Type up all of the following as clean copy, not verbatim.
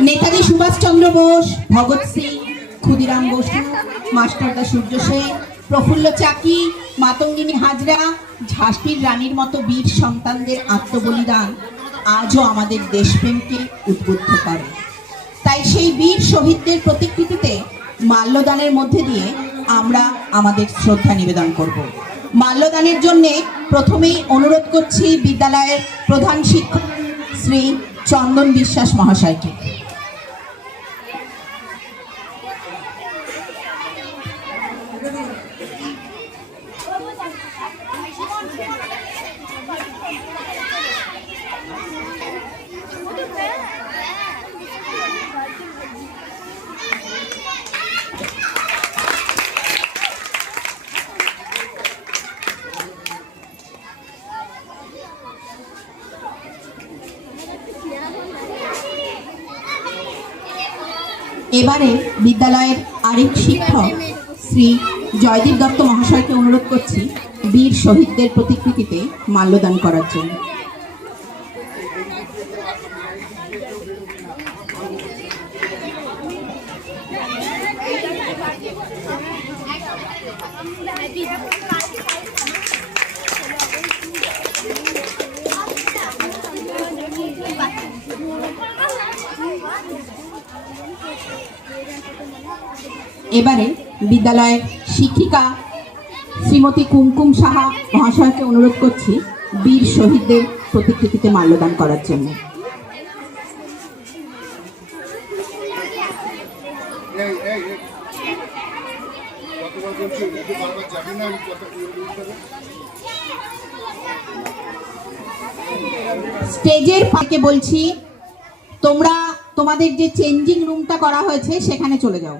নেতাজি সুভাষচন্দ্র বোস, ভগৎ সিং, ক্ষুদিরাম বসু, মাস্টারদা সূর্য সেন, প্রফুল্ল চাকি, মাতঙ্গিনী হাজরা, ঝাঁসির রানীর মতো বীর সন্তানদের আত্মবলিদান আজও আমাদের দেশপ্রেমকে উদ্বুদ্ধ করে। তাই সেই বীর শহীদদের প্রতিকৃতিতে মাল্যদানের মধ্যে দিয়ে আমরা আমাদের শ্রদ্ধা নিবেদন করব। মাল্যদানের জন্য প্রথমেই অনুরোধ করছি বিদ্যালয়ের প্রধান শিক্ষক শ্রী চন্দন বিশ্বাস মহাশয়কে। এবারে বিদ্যালয়ের আরেক শিক্ষক শ্রী জয়দীপ দত্ত মহাশয়কে অনুরোধ করছি বীর শহীদদের প্রতিকৃতিতে মাল্যদান করার জন্য। এবারে বিদ্যালয়ের শিক্ষিকা শ্রীমতী কুমকুম সাহা মহাশয়কে অনুরোধ করছি বীর শহীদদের প্রতিকৃতিতে মাল্যদান করার জন্য। স্টেজের পাশে বলছি তোমরা তোমাদের যে চেঞ্জিং রুমটা করা হয়েছে সেখানে চলে যাও।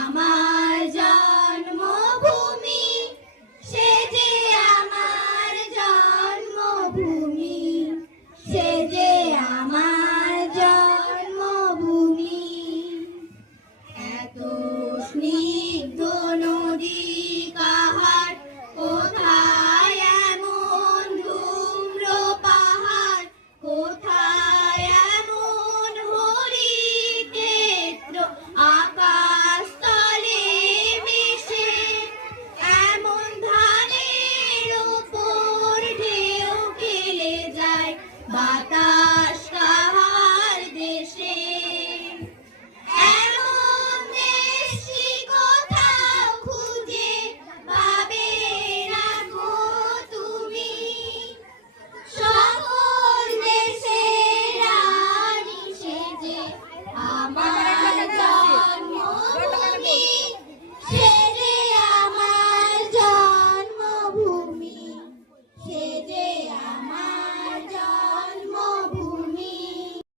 আমার